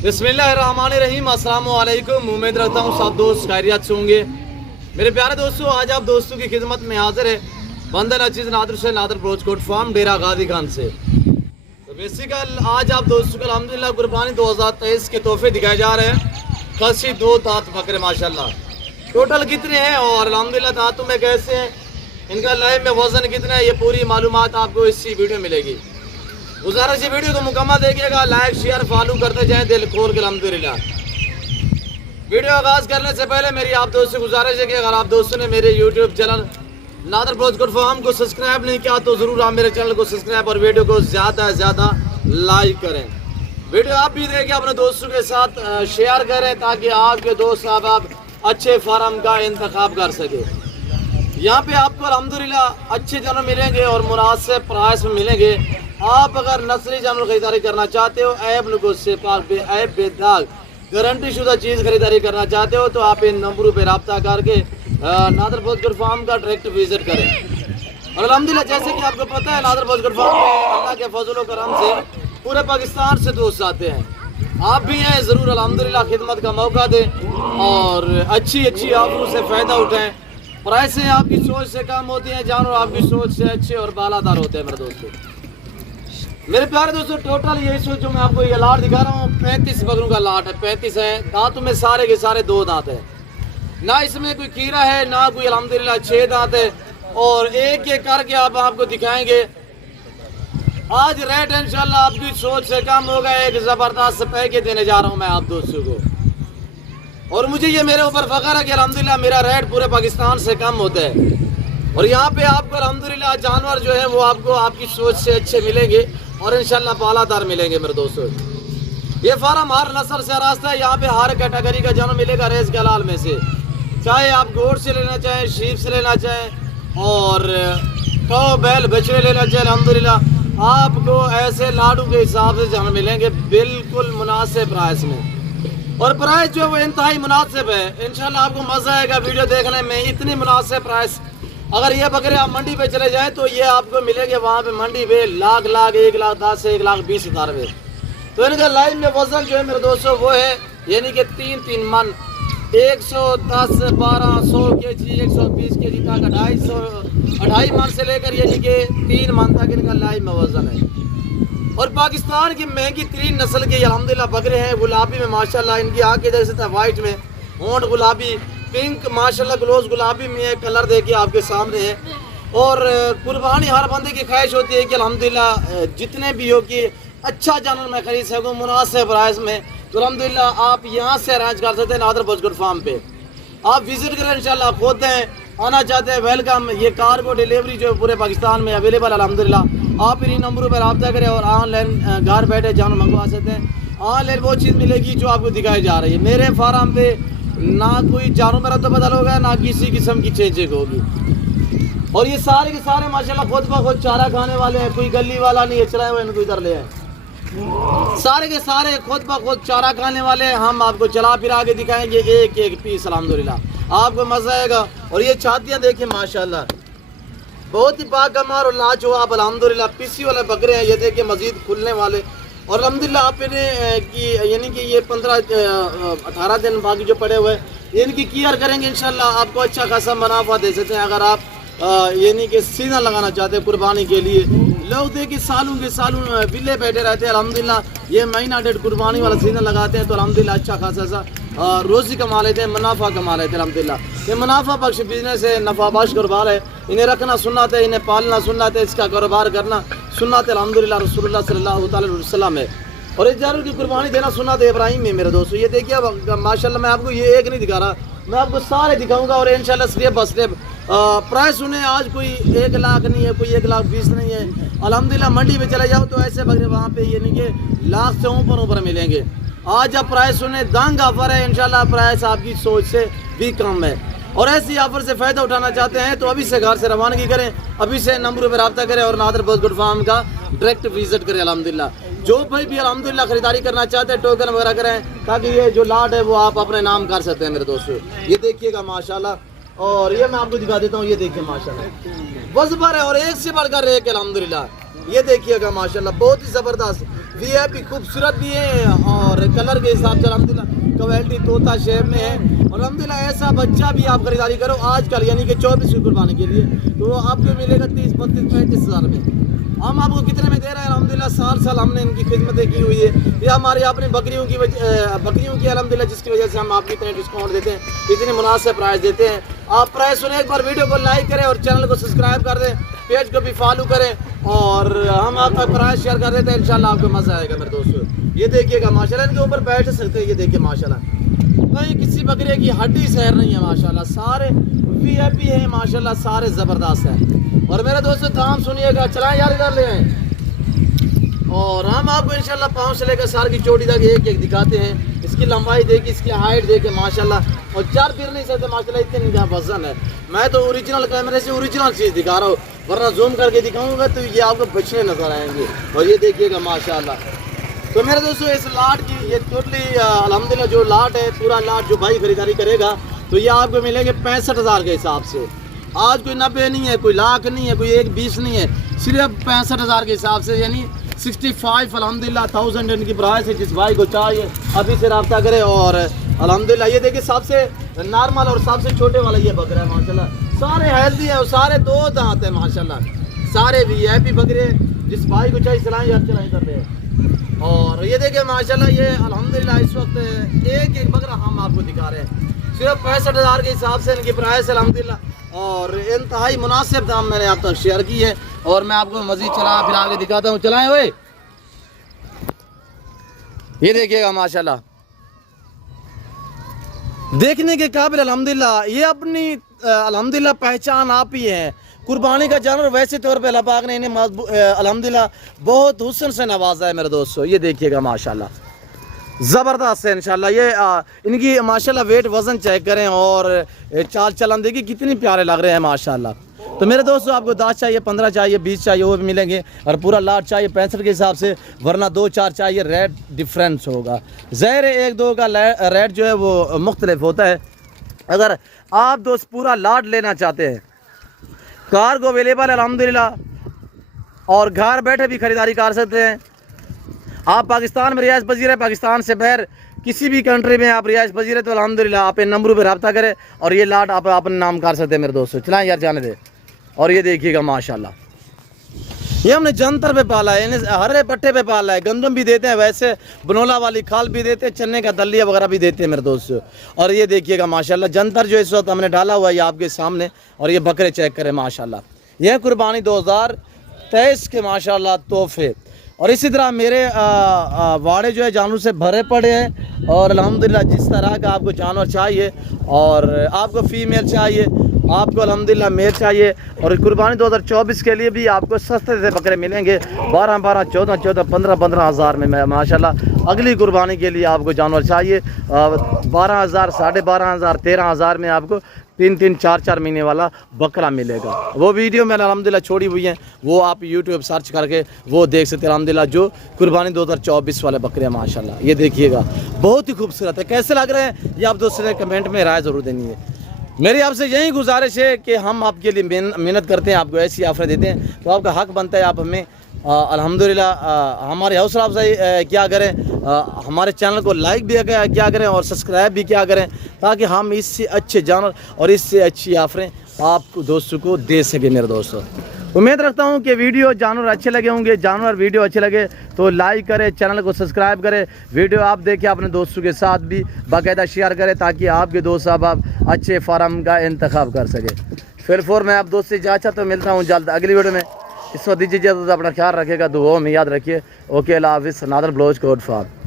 बिस्मिल्लाहिर्रहमानिर्रहीम, अस्सलाम वालेकुम। उम्मीद रखता हूँ सब दोस्त खैरियत से होंगे। मेरे प्यारे दोस्तों, आज आप दोस्तों की खिदमत में हाजिर है बंदर अजीज नादर से नादर ब्रोचकोट फार्म डेरा गाजी खान से। तो बेसिकल आज आप दोस्तों को अल्हम्दुलिल्लाह कुर्बानी 2023 के तोहफे दिखाए जा रहे हैं। खसी 2 दांत बकरे माशाल्लाह। टोटल कितने हैं और अल्हम्दुलिल्लाह दांतों में कैसे हैं, इनका लाइव में वजन कितना है, ये पूरी मालूमात आपको इसी वीडियो में मिलेगी। गुजारिश वीडियो को मुकम्मल देखिएगा, लाइक शेयर फॉलो करते जाएं दिल खोल के अल्हम्दुलिल्लाह। वीडियो आगाज़ करने से पहले मेरी आप दोस्तों से गुजारिश है कि अगर आप दोस्तों ने मेरे यूट्यूब चैनल नादर ब्रोचकोट फार्म को सब्सक्राइब नहीं किया तो ज़रूर आप मेरे चैनल को सब्सक्राइब और वीडियो को ज़्यादा से ज़्यादा लाइक करें। वीडियो आप भी देखें, अपने दोस्तों के साथ शेयर करें ताकि आपके दोस्त आप अच्छे फार्म का इंतखाब कर सके। यहाँ पे आपको अल्हम्दुलिल्लाह अच्छे जानवर मिलेंगे और मुनासिब प्राइस में मिलेंगे। आप अगर नस्ली जानवर खरीदारी करना चाहते हो, ऐब नुकुस से पाक बे ऐब बेदाग गारंटी शुदा चीज़ खरीदारी करना चाहते हो तो आप इन नंबरों पे रब्ता करके नादर ब्रोचकोट फार्म का डायरेक्ट विजिट करें। और अल्हम्दुलिल्लाह जैसे कि आपको पता है, नादर ब्रोचकोट फार्म में अल्लाह के फजल करम से पूरे पाकिस्तान से दोस्त आते हैं। आप भी हैं, ज़रूर अल्हम्दुलिल्लाह खिदमत का मौका दें और अच्छी ऑफरों से फ़ायदा उठाएँ। प्राइसें आपकी सोच से कम होती हैं, जानवर आपकी सोच से अच्छे और बालादार होते हैं। मेरे दोस्तों, मेरे प्यारे दोस्तों, टोटल ये जो मैं आपको ये लाट दिखा रहा हूँ 35 बकरों का लाट है। 35 है, दांतों में सारे के सारे 2 दांत है, ना इसमें कोई कीड़ा है ना कोई, अल्हम्दुलिल्लाह 6 दांत है। और एक एक करके आपको दिखाएंगे। आज रेट इंशाल्लाह आपकी सोच से कम होगा। एक ज़बरदस्त पैकेज देने जा रहा हूँ मैं आप दोस्तों को, और मुझे ये मेरे ऊपर फ़ख्र है कि अल्हम्दुलिल्लाह मेरा रेट पूरे पाकिस्तान से कम होता है। और यहाँ पे आपको अल्हम्दुलिल्लाह जानवर जो है वो आपको आपकी सोच से अच्छे मिलेंगे और इंशाल्लाह बालादार मिलेंगे। मेरे दोस्तों, ये फार्म हर नस्ल से रास्ता है। यहाँ पे हर कैटेगरी का जानवर मिलेगा रेस के हलाल में से, चाहे आप गोट से लेना चाहें, शीप से लेना चाहें और कौ बैल बछड़े लेना चाहें। अल्हम्दुलिल्लाह आपको ऐसे लाडू के हिसाब से जानवर मिलेंगे बिल्कुल मुनासिब प्राइस में। और प्राइस जो है वो इंतहाई मुनासिब है। इंशाल्लाह आपको मज़ा आएगा वीडियो देखने में। इतनी मुनासिब प्राइस, अगर ये बकरे आप मंडी पे चले जाएं तो ये आपको मिलेंगे वहाँ पे मंडी पे लाख 1,10,000 से 1,20,000 में। तो इनका लाइन में वजन जो है मेरे दोस्तों वो है यानी कि 3 मन, 110 1200 kg 120 kg तक 2.5 मन से लेकर यानी कि 3 मन तक इनका लाइन में वजन है। और पाकिस्तान की महंगी 3 नस्ल के अल्हम्दुलिल्लाह बकरे हैं। गुलाबी में माशाल्लाह इनकी आंखें देख सकते हैं, वाइट में होंठ गुलाबी, पिंक माशाल्लाह ग्लोज गुलाबी में कलर देखिए आपके सामने है। और कुर्बानी हर बंदे की ख्वाहिश होती है कि अल्हम्दुलिल्लाह जितने भी हो कि अच्छा जानवर मैं खरीद सकूँ मुनासिब प्राइस में। तो अल्हम्दुलिल्लाह आप यहाँ से अरेंज कर सकते हैं नादर ब्रोचकोट फार्म पे। आप विजिट करें, इंशाल्लाह खुद हैं, आना चाहते हैं वेलकम। ये कार्गो डिलीवरी जो पूरे पाकिस्तान में अवेलेबल अल्हम्दुलिल्लाह। आप इन्हीं नंबरों पर रब्ता करें और ऑनलाइन घर बैठे जानवर मंगवा सकते हैं। ऑनलाइन वो चीज़ मिलेगी जो आपको दिखाई जा रही है। मेरे फार्म पे ना कोई जानवर मेरा तो बदल होगा, ना किसी किस्म की चेंजिंग होगी। और ये सारे के सारे माशाल्लाह खुद ब खुद चारा खाने वाले हैं, कोई गली वाला नहीं है चलाए हुए इनको इधर ले आए। सारे के सारे खुद ब खुद चारा खाने वाले हैं। हम आपको चला फिरा के दिखाएंगे एक पीस, अल्हम्दुलिल्लाह आपको मजा आएगा। और ये छातियाँ देखें माशाल्लाह बहुत ही बाकमाल और लाजवाब अल्हम्दुलिल्लाह पीसी वाले बकरे हैं। ये देखिए मजीद खुलने वाले। और अल्हम्दुलिल्लाह आप इन्हें कि यानी कि ये 15-18 दिन बाकी जो पड़े हुए हैं इनकी केयर करेंगे, इंशाल्लाह आपको अच्छा खासा मुनाफा दे सकते हैं। अगर आप यानी कि सीजन लगाना चाहते हैं कुर्बानी के लिए, लोग देखिए सालों के सालों विले बैठे रहते हैं। अल्हम्दुलिल्लाह ये महीना डेढ़ कुर्बानी वाला सीजन लगाते हैं तो अल्हम्दुलिल्लाह अच्छा खासा सा रोज़ी कमा लेते हैं, मुनाफा कमा लेते हैं। अल्हम्दुलिल्लाह ये मुनाफा बख्श बिजनेस है, नफा बख्श कारोबार है। इन्हें रखना सुन्नत है, इन्हें पालना सुन्नत है, इसका कारोबार करना सुन्नत है अल्हम्दुलिल्लाह रसूलुल्लाह सल्लल्लाहु अलैहि वसल्लम है। और इस जानवर की कुर्बानी देना सुन्नत इब्राहिम है। मेरे दोस्तों ये देखिए माशाल्लाह, मैं आपको ये एक नहीं दिखा रहा, मैं आपको सारे दिखाऊंगा। और इंशाल्लाह स्टेप बाय स्टेप प्राइस सुने। आज कोई 1 लाख नहीं है, कोई 1,20,000 नहीं है। अल्हम्दुलिल्लाह मंडी में चले जाओ तो ऐसे बकरे वहाँ पे यानी कि लाख से ऊपर मिलेंगे। आज आप प्राइस सुने, दंग ऑफर है। इंशाल्लाह प्राइस आपकी सोच से भी कम है। और ऐसी ऑफर से फ़ायदा उठाना चाहते हैं तो अभी से घर से रवानगी करें, अभी से नंबरों पर रब्ता करें और नादर ब्रोचकोट फार्म का डायरेक्ट विजिट करें। अल्हम्दुलिल्लाह जो भाई भी अल्हम्दुलिल्लाह खरीदारी करना चाहते हैं टोकन वगैरह करें ताकि ये जो लाट है वो आप अपने नाम कर सकते हैं। मेरे दोस्तों ये देखिएगा माशाल्लाह। और ये मैं आपको दिखा देता हूँ, ये देखिए माशाल्लाह वज़बर है और एक से बढ़कर एक अल्हम्दुलिल्लाह। ये देखिएगा माशाल्लाह बहुत ही ज़बरदस्त VIP खूबसूरत भी है और कलर के हिसाब से अल्हम्दुलिल्लाह क्वालिटी तोता शेप में है। और अल्हम्दुलिल्लाह ऐसा बच्चा भी आप खरीदारी करो आजकल यानी कि 24 की कुर्बानी के लिए तो आपको मिलेगा 30, 32, 35 हज़ार में। हम आपको कितने में दे रहे हैं अल्हम्दुलिल्लाह, साल हमने इनकी खिदमतें की हुई है। ये हमारी अपनी बकरियों की अल्हम्दुलिल्लाह जिसकी वजह से हम आपको इतने डिस्काउंट देते हैं, इतने मुनासिब प्राइस देते हैं। आप प्राइस सुने, एक बार वीडियो को लाइक करें और चैनल को सब्सक्राइब कर दें, पेज को भी फॉलो करें और हम आपका प्राइस शेयर कर देते हैं। इंशाल्लाह आपको मज़ा आएगा मेरे दोस्तों। ये देखिएगा माशाल्लाह, इनके ऊपर बैठ सकते हैं। ये देखिए माशाल्लाह, कहीं किसी बकरे की हड्डी सैर नहीं है माशाल्लाह, सारे VIP हैं माशाल्लाह, सारे ज़बरदस्त हैं। और मेरे दोस्तों काम सुनिएगा, चलाएं यार इधर ले आए और हम आपको इंशाल्लाह पाँव से लेकर सार की चोटी तक एक एक दिखाते हैं। इसकी लंबाई देखिए, इसकी हाइट देखिए माशाल्लाह, और चार फिर नहीं सकते माशाल्लाह, इतने इनका वजन है। मैं तो ओरिजिनल कैमरे से ओरिजिनल चीज़ दिखा रहा हूँ, वरना जूम करके दिखाऊंगा तो ये आपको बचने नजर आएंगे। और ये देखिएगा माशाल्लाह। तो मेरे दोस्तों इस लाट की ये टोटली अल्हम्दुलिल्लाह जो लाट है, पूरा लाट जो भाई खरीदारी करेगा तो ये आपको मिलेंगे 65,000 के हिसाब से। आज कोई 90 नहीं है, कोई लाख नहीं है, कोई 1,20 नहीं है, सिर्फ 65,000 के हिसाब से, यानी 65 अल्हम्दुलिल्लाह 1000 इनकी प्राइस है। जिस भाई को चाहिए अभी से रब्ता करें। और अल्हम्दुलिल्लाह ये देखिए सबसे नॉर्मल और सबसे छोटे वाला ये बकरा है माशाल्लाह, सारे हेल्दी है और सारे 2 दांत है माशाल्लाह, सारे VIP बकरे। जिस भाई को चाहिए चलाएं यार, चलाएं कर रहे हैं। और ये देखिए माशाल्लाह, ये अल्हम्दुलिल्लाह इस वक्त एक बकरा हम आपको दिखा रहे हैं, सिर्फ 65,000 के हिसाब से इनकी प्राइस है अल्हम्दुलिल्लाह। और इंतहाई मुनासिब दाम मैंने आप तक शेयर की है। और मैं आपको मज़ीद चला फिर आगे दिखाता हूँ, चलाएं हुए। ये देखिएगा माशाल्लाह, देखने के काबिल अल्हम्दुलिल्लाह, ये अपनी अल्हम्दुलिल्लाह पहचान आप ही है। कुर्बानी का जानवर वैसे तौर पे अल्लाह पाक ने इन्हें अल्हम्दुलिल्लाह बहुत हुस्न से नवाजा है मेरे दोस्तों। ये देखिएगा माशाल्लाह, ज़बरदस्त है इंशाल्लाह। ये इनकी माशाल्लाह वेट वज़न चेक करें और चाल चलन देखिए कितनी प्यारे लग रहे हैं माशाल्लाह। तो मेरे दोस्तों आपको 10 चाहिए, 15 चाहिए, 20 चाहिए, वो भी मिलेंगे। और पूरा लाट चाहिए 65 के हिसाब से, वरना 2-4 चाहिए, रेट डिफरेंस होगा। ज़ाहिर है 1-2 का रेट जो है वो मुख्तलिफ होता है। अगर आप दोस्त पूरा लाट लेना चाहते हैं, कार को अवेलेबल है अल्हम्दुलिल्लाह, और घर बैठे भी ख़रीदारी कर सकते हैं। आप पाकिस्तान में रिहाइश पजीर है, पाकिस्तान से बाहर किसी भी कंट्री में आप रिहाइश पजीर है तो अल्हम्दुलिल्लाह आप इन नंबरों पर रब्ता करें और ये लाट आप अपने नाम कर सकते हैं मेरे दोस्तों। चलाएं यार, जाने दे। और ये देखिएगा माशाल्लाह, ये हमने जंतर पे पाला है, इन्हें हरे पट्टे पे पाला है। गंदम भी देते हैं, वैसे बनोला वाली खाल भी देते हैं, चने का दलिया वगैरह भी देते हैं मेरे दोस्तों। और ये देखिएगा माशाल्लाह, जंतर जो इस वक्त हमने डाला हुआ है ये आपके सामने। और ये बकरे चेक करें माशाल्लाह, यह कुर्बानी 2023 के माशाल्लाह तोहफे। और इसी तरह मेरे वाड़े जो है जानवर से भरे पड़े हैं। और अल्हम्दुलिल्लाह जिस तरह का आपको जानवर चाहिए, और आपको फीमेल चाहिए, आपको अल्हम्दुलिल्लाह मेल चाहिए। और कुर्बानी 2024 के लिए भी आपको सस्ते से बकरे मिलेंगे, 12-12, 14-14, 15-15 हज़ार में माशाल्लाह। अगली कुर्बानी के लिए आपको जानवर चाहिए 12,000, 12,500, 13,000 में आपको 3-3, 4-4 महीने वाला बकरा मिलेगा। वो वीडियो मैंने अल्हम्दुलिल्लाह छोड़ी हुई हैं, वो आप यूट्यूब सर्च करके वो देख सकते हैं अल्हम्दुलिल्लाह, जो कुर्बानी 2024 वाले बकरे हैं माशाल्लाह। ये देखिएगा बहुत ही खूबसूरत है। कैसे लग रहे हैं ये आप दोस्तों ने कमेंट में राय ज़रूर देनी है। मेरी आपसे यही गुजारिश है कि हम आपके लिए मेहनत करते हैं, आपको ऐसी ऑफरें देते हैं, तो आपका हक बनता है आप हमें अल्हम्दुलिल्लाह हमारी हौसला अफजाई क्या करें, हमारे चैनल को लाइक भी क्या करें और सब्सक्राइब भी क्या करें, ताकि हम इससे अच्छे जानवर और इससे अच्छी ऑफरें आपको दोस्तों को दे सकें। मेरे दोस्तों उम्मीद रखता हूं कि वीडियो जानवर अच्छे लगे होंगे। जानवर वीडियो अच्छे लगे तो लाइक करें, चैनल को सब्सक्राइब करें, वीडियो आप देखें, अपने दोस्तों के साथ भी बाकायदा शेयर करें, ताकि आपके दोस्त साहब आप अच्छे फार्म का इंतखाब कर सकें। फिर मैं आप दोस्त से इजाज़त तो मिलता हूँ जल्द अगली वीडियो में। इस वक्त दीजिए, अपना ख्याल रखेगा, दुआओं में याद रखिए। ओके, अल्लाह हाफ़िज़। Nadir Baloch code farm.